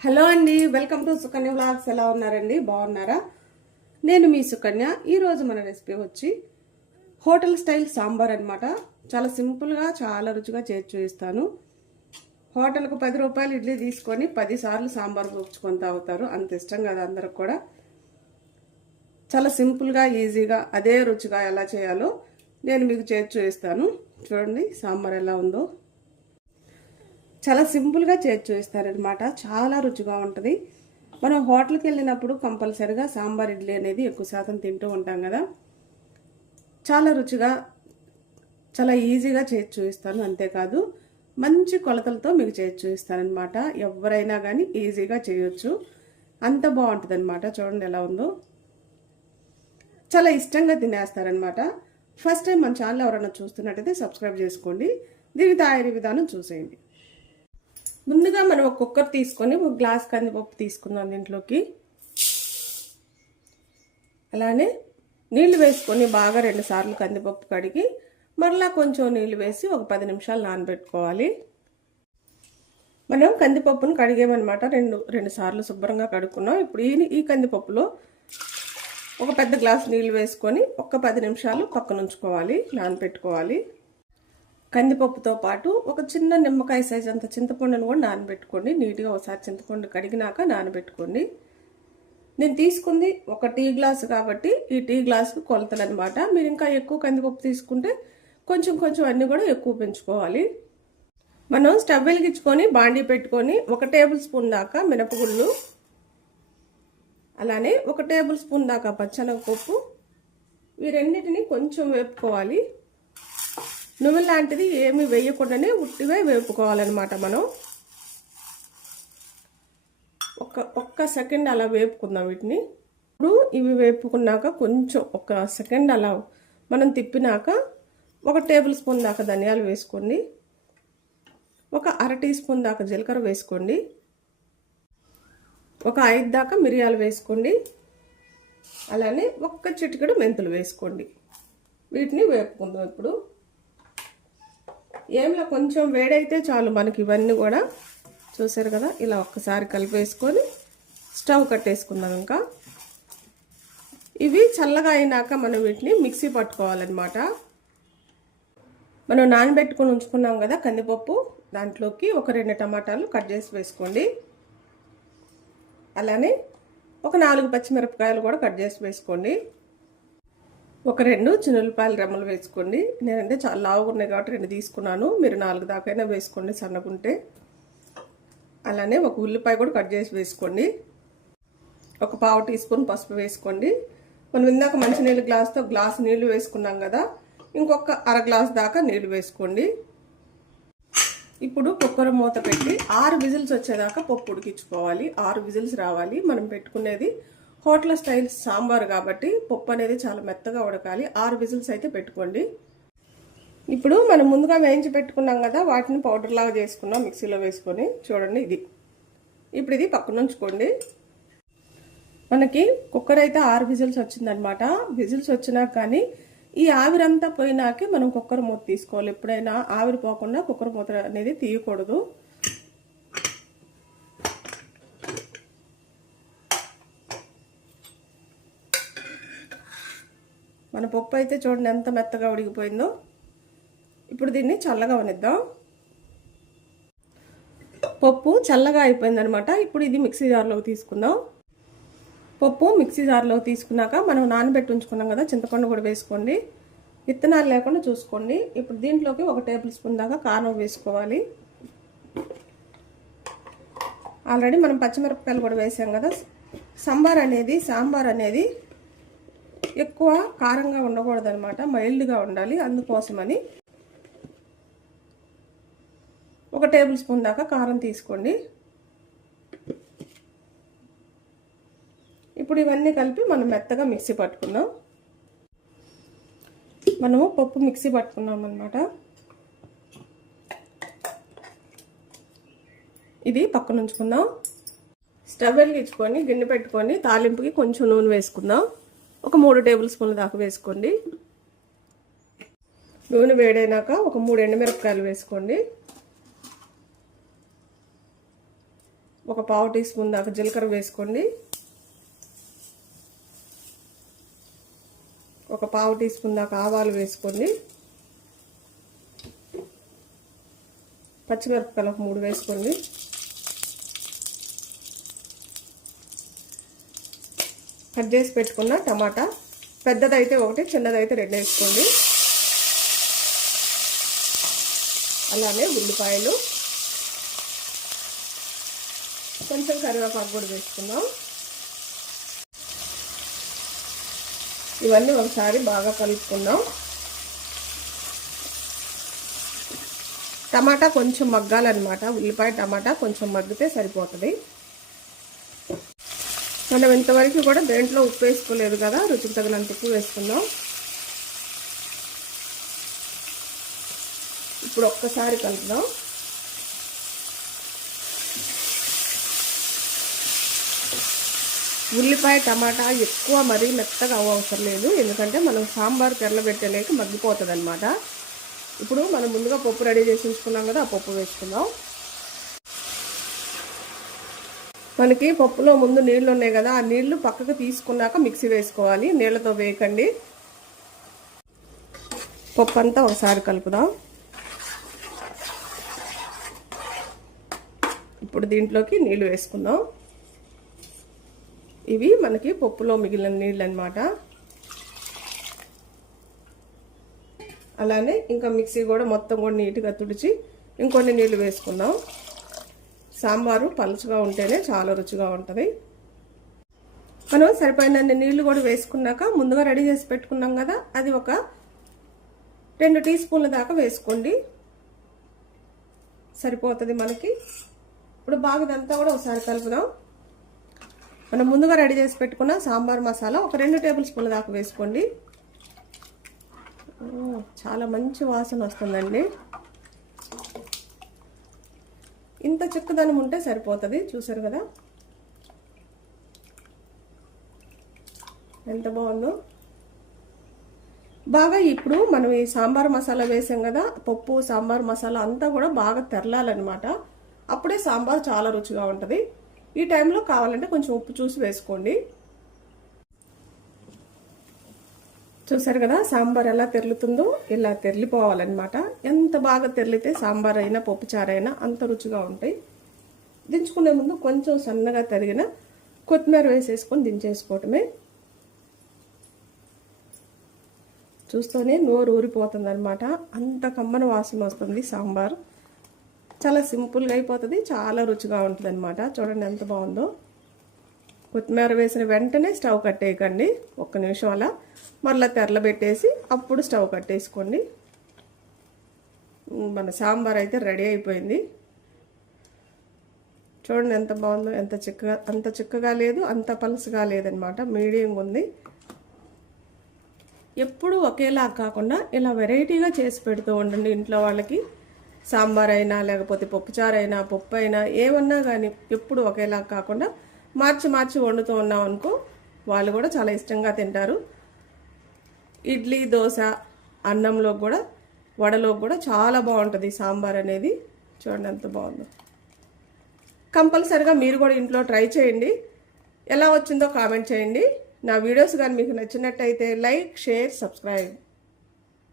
Hello అండి welcome to Sukanya vlogs. ఎలా ఉన్నారండి? బాగున్నారా? నేను మీ సుకన్య. ఈరోజు మన రెసిపీ వచ్చి హోటల్ స్టైల్ సాంబార్ అనమాట చాలా సింపుల్గా చాలా రుచిగా చేసి చూపిస్తాను. హోటల్కు పది రూపాయలు ఇడ్లీ తీసుకొని పదిసార్లు సాంబార్ కూర్చుకొని తాగుతారు. అంత ఇష్టం కదా అందరికి కూడా. చాలా సింపుల్గా ఈజీగా అదే రుచిగా ఎలా చేయాలో నేను మీకు చేసి చూపిస్తాను. చూడండి సాంబార్ ఎలా ఉందో. చాలా సింపుల్గా చేసి చూపిస్తారనమాట చాలా రుచిగా ఉంటుంది. మనం హోటల్కి వెళ్ళినప్పుడు కంపల్సరిగా సాంబార్ ఇడ్లీ అనేది ఎక్కువ శాతం తింటూ ఉంటాం కదా. చాలా రుచిగా చాలా ఈజీగా చేసి చూపిస్తాను అంతేకాదు మంచి కొలతలతో మీకు చేసి చూపిస్తానమాట ఎవరైనా కానీ ఈజీగా చేయొచ్చు. అంత బాగుంటుంది అనమాట చూడండి ఎలా ఉందో. చాలా ఇష్టంగా తినేస్తారనమాట ఫస్ట్ టైం మన ఛానల్ ఎవరైనా చూస్తున్నట్టయితే సబ్స్క్రైబ్ చేసుకోండి. దీని తయారీ విధానం చూసేయండి. ముందుగా మనం ఒక కుక్కర్ తీసుకొని ఒక గ్లాస్ కందిపప్పు తీసుకుందాం దీంట్లోకి. అలానే నీళ్ళు వేసుకొని బాగా రెండు సార్లు కందిపప్పు కడిగి మరలా కొంచెం నీళ్ళు వేసి ఒక పది నిమిషాలు నానబెట్టుకోవాలి. మనం కందిపప్పును కడిగామన్నమాట. రెండు రెండు సార్లు శుభ్రంగా కడుక్కున్నాం. ఇప్పుడు ఈ ఈ కందిపప్పులో ఒక పెద్ద గ్లాస్ నీళ్ళు వేసుకొని ఒక పది నిమిషాలు పక్కనుంచుకోవాలి నానబెట్టుకోవాలి. కందిపప్పుతో పాటు ఒక చిన్న నిమ్మకాయ సైజ్ అంత చింతపండును కూడా నానబెట్టుకోండి. నీట్గా ఒకసారి చింతపండు కడిగినాక నానబెట్టుకోండి. నేను తీసుకుంది ఒక టీ గ్లాస్ కాబట్టి ఈ టీ గ్లాస్కి కొలతలు అనమాట మీరు ఇంకా ఎక్కువ కందిపప్పు తీసుకుంటే కొంచెం కొంచెం అన్నీ కూడా ఎక్కువ పెంచుకోవాలి. మనం స్టవ్ వెలిగించుకొని బాండీ పెట్టుకొని ఒక టేబుల్ స్పూన్ దాకా మినపగుళ్ళు అలానే ఒక టేబుల్ స్పూన్ దాకా పచ్చనగపప్పు ఈ రెండింటిని కొంచెం వేపుకోవాలి. నువ్వు లాంటిది ఏమి వేయకుండానే ఉట్టివే వేపుకోవాలన్నమాట మనం. ఒక్క ఒక్క సెకండ్ అలా వేపుకుందాం వీటిని. ఇప్పుడు ఇవి వేపుకున్నాక కొంచెం ఒక సెకండ్ అలా మనం తిప్పినాక ఒక టేబుల్ స్పూన్ దాకా ధనియాలు వేసుకోండి. ఒక అర టీ స్పూన్ దాకా జీలకర్ర వేసుకోండి. ఒక ఐదు దాకా మిరియాలు వేసుకోండి. అలానే ఒక్క చిటికెడు మెంతులు వేసుకోండి. వీటిని వేపుకుందాం ఇప్పుడు. ఏంలా కొంచెం వేడైతే చాలు మనకి ఇవన్నీ కూడా. చూసారు కదా ఇలా ఒక్కసారి కలిపేసుకొని స్టవ్ కట్టేసుకుందాం ఇంకా. ఇవి చల్లగా అయినాక మనం వీటిని మిక్సీ పట్టుకోవాలన్నమాట. మనం నానబెట్టుకొని ఉంచుకున్నాం కదా కందిపప్పు దాంట్లోకి ఒక రెండు టమాటాలు కట్ చేసి వేసుకోండి. అలానే ఒక నాలుగు పచ్చిమిరపకాయలు కూడా కట్ చేసి వేసుకోండి. ఒక రెండు చిన్నులపాయల రెమ్మలు వేసుకోండి. నేనంటే చాలా లావుగా ఉన్నాయి కాబట్టి రెండు తీసుకున్నాను. మీరు నాలుగు దాకైనా వేసుకోండి సన్నగుంటే. అలానే ఒక ఉల్లిపాయ కూడా కట్ చేసి వేసుకోండి. ఒక పావు టీ స్పూన్ పసుపు వేసుకోండి. మనం ఇందాక మంచినీళ్ళు గ్లాస్తో గ్లాస్ నీళ్ళు వేసుకున్నాం కదా ఇంకొక అర గ్లాస్ దాకా నీళ్ళు వేసుకోండి. ఇప్పుడు కుక్కర్ మూత పెట్టి ఆరు విజిల్స్ వచ్చేదాకా పప్పు ఉడికించుకోవాలి. ఆరు విజిల్స్ రావాలి. మనం పెట్టుకునేది హోటల్ స్టైల్ సాంబార్ కాబట్టి పప్పు అనేది చాలా మెత్తగా ఉడకాలి. ఆరు విజిల్స్ అయితే పెట్టుకోండి. ఇప్పుడు మనం ముందుగా వేయించి పెట్టుకున్నాం కదా వాటిని పౌడర్ లాగా చేసుకున్నాం మిక్సీలో వేసుకొని. చూడండి ఇది. ఇప్పుడు ఇది పక్కన ఉంచుకోండి. మనకి కుక్కర్ అయితే ఆరు విజిల్స్ వచ్చిందనమాట విజిల్స్ వచ్చినా కానీ ఈ ఆవిరంతా పోయినాకే మనం కుక్కర్ మూత తీసుకోవాలి. ఎప్పుడైనా ఆవిరి పోకుండా కుక్కర్ మూత అనేది తీయకూడదు. మన పప్పు అయితే చూడండి ఎంత మెత్తగా ఉడికిపోయిందో. ఇప్పుడు దీన్ని చల్లగా వనిద్దాం. పప్పు చల్లగా అయిపోయిందనమాట. ఇప్పుడు ఇది మిక్సీ జార్లోకి తీసుకుందాం. పప్పు మిక్సీ జార్లో తీసుకున్నాక మనం నానబెట్టి ఉంచుకున్నాం కదా చింతపండు కూడా వేసుకోండి. విత్తనాలు లేకుండా చూసుకోండి. ఇప్పుడు దీంట్లోకి ఒక టేబుల్ స్పూన్ దాకా కారం వేసుకోవాలి. ఆల్రెడీ మనం పచ్చిమిరపకాయలు కూడా వేసాం కదా. సాంబార్ అనేది సాంబార్ అనేది ఎక్కువ కారంగా ఉండకూడదు అనమాట మైల్డ్గా ఉండాలి అందుకోసమని. ఒక టేబుల్ స్పూన్ దాకా కారం తీసుకోండి. ఇప్పుడు ఇవన్నీ కలిపి మనం మెత్తగా మిక్సీ పట్టుకుందాం. మనము పప్పు మిక్సీ పట్టుకున్నాం అనమాట ఇది పక్కన ఉంచుకుందాం స్టవ్ వెలిగించుకొని గిన్నె పెట్టుకొని తాలింపుకి కొంచెం నూనె వేసుకుందాం. ఒక మూడు టేబుల్ స్పూన్ల దాకా వేసుకోండి. నూనె వేడైనాక ఒక మూడు ఎండుమిరపకాయలు వేసుకోండి. ఒక పావు టీ స్పూన్ దాకా జీలకర్ర వేసుకోండి. ఒక పావు టీ స్పూన్ దాకా ఆవాలు వేసుకోండి. పచ్చిమిరపకాయలు ఒక మూడు వేసుకోండి. కట్ చేసి పెట్టుకున్న టమాటా. పెద్దదైతే ఒకటి చిన్నదైతే రెండు వేసుకోండి. అలానే ఉల్లిపాయలు. కొంచెం కరివేపాకు కూడా వేసుకుందాం. ఇవన్నీ ఒకసారి బాగా కలుపుకుందాం. టమాటా కొంచెం మగ్గాలన్నమాట. ఉల్లిపాయ టమాటా కొంచెం మగ్గితే సరిపోతుంది. మనం ఇంతవరకు కూడా దేంట్లో ఉప్పు వేసుకోలేదు కదా రుచికి తగినంత ఉప్పు వేసుకుందాం. ఇప్పుడు ఒక్కసారి కలుపుదాం ఉల్లిపాయ టమాటా ఎక్కువ మరీ మెత్తగా అవసరం లేదు ఎందుకంటే మనం సాంబార్ తెరలబెట్టలేక మగ్గిపోతుంది అనమాట ఇప్పుడు మనం ముందుగా పప్పు రెడీ చేసి ఉంచుకున్నాం కదా ఆ పప్పు వేసుకుందాం. మనకి పప్పులో ముందు నీళ్ళు ఉన్నాయి కదా ఆ నీళ్ళు పక్కకు తీసుకున్నాక మిక్సీ వేసుకోవాలి. నీళ్ళతో వేయకండి. పప్పు అంతా ఒకసారి కలుపుదాం. ఇప్పుడు దీంట్లోకి నీళ్ళు వేసుకుందాం. ఇవి మనకి పప్పులో మిగిలిన నీళ్ళు అనమాట అలానే ఇంకా మిక్సీ కూడా మొత్తం కూడా నీట్గా తుడిచి ఇంకొన్ని నీళ్ళు వేసుకుందాం. సాంబారు పలుచుగా ఉంటేనే చాలా రుచిగా ఉంటుంది. మనం సరిపడినన్ని నీళ్ళు కూడా వేసుకున్నాక ముందుగా రెడీ చేసి పెట్టుకున్నాం కదా అది ఒక రెండు టీ స్పూన్ల దాకా వేసుకోండి. సరిపోతుంది మనకి. ఇప్పుడు బాగా ఇదంతా కూడా ఒకసారి కలుపుదాం. మనం ముందుగా రెడీ చేసి పెట్టుకున్న సాంబార్ మసాలా ఒక రెండు టేబుల్ స్పూన్ల దాకా వేసుకోండి. చాలా మంచి వాసన వస్తుందండి. ఇంత చిక్కదనం ఉంటే సరిపోతుంది చూసారు కదా? ఎంత బాగుందో. బాగా ఇప్పుడు మనం ఈ సాంబార్ మసాలా వేసాం కదా పప్పు సాంబార్ మసాలా అంతా కూడా బాగా తెరలాలన్నమాట. అప్పుడే సాంబార్ చాలా రుచిగా ఉంటుంది. ఈ టైంలో కావాలంటే కొంచెం ఉప్పు చూసి వేసుకోండి. చూసారు కదా సాంబార్ ఎలా తెరులుతుందో ఇలా తెరలిపోవాలన్నమాట. ఎంత బాగా తెరిలితే సాంబార్ అయినా పప్పుచారైనా అంత రుచిగా ఉంటాయి. దించుకునే ముందు కొంచెం సన్నగా తరిగిన కొత్తిమీర వేసేసుకొని దించేసుకోవటమే. చూస్తూనే నోరు ఊరిపోతుంది అనమాట అంత కమ్మన వాసన వస్తుంది సాంబార్. చాలా సింపుల్గా అయిపోతుంది చాలా రుచిగా ఉంటుంది అనమాట చూడండి ఎంత బాగుందో. కొత్తిమీర వేసిన వెంటనే స్టవ్ కట్టేయకండి. ఒక్క నిమిషం అలా మళ్ళీ తెరలబెట్టేసి అప్పుడు స్టవ్ కట్టేసుకోండి. మన సాంబార్ అయితే రెడీ అయిపోయింది. చూడండి ఎంత బాగుందో ఎంత చిక్కగా అంత చిక్కగా లేదు అంత పలుసుగా లేదనమాట. మీడియంగా ఉంది. ఎప్పుడు ఒకేలా కాకుండా ఇలా వెరైటీగా చేసి పెడుతూ ఉండండి ఇంట్లో వాళ్ళకి. సాంబార్ అయినా లేకపోతే పప్పుచారు అయినా పప్పు అయినా ఏమన్నా కానీ ఎప్పుడు ఒకేలా కాకుండా మార్చి మార్చి వండుతూ ఉన్నాం అనుకో వాళ్ళు కూడా చాలా ఇష్టంగా తింటారు. ఇడ్లీ దోశ అన్నంలో కూడా వడలో కూడా చాలా బాగుంటుంది సాంబార్ అనేది. చూడండి ఎంత బాగుందో. కంపల్సరిగా మీరు కూడా ఇంట్లో ట్రై చేయండి. ఎలా వచ్చిందో కామెంట్ చేయండి. నా వీడియోస్ కానీ మీకు నచ్చినట్టయితే లైక్ షేర్ సబ్స్క్రైబ్.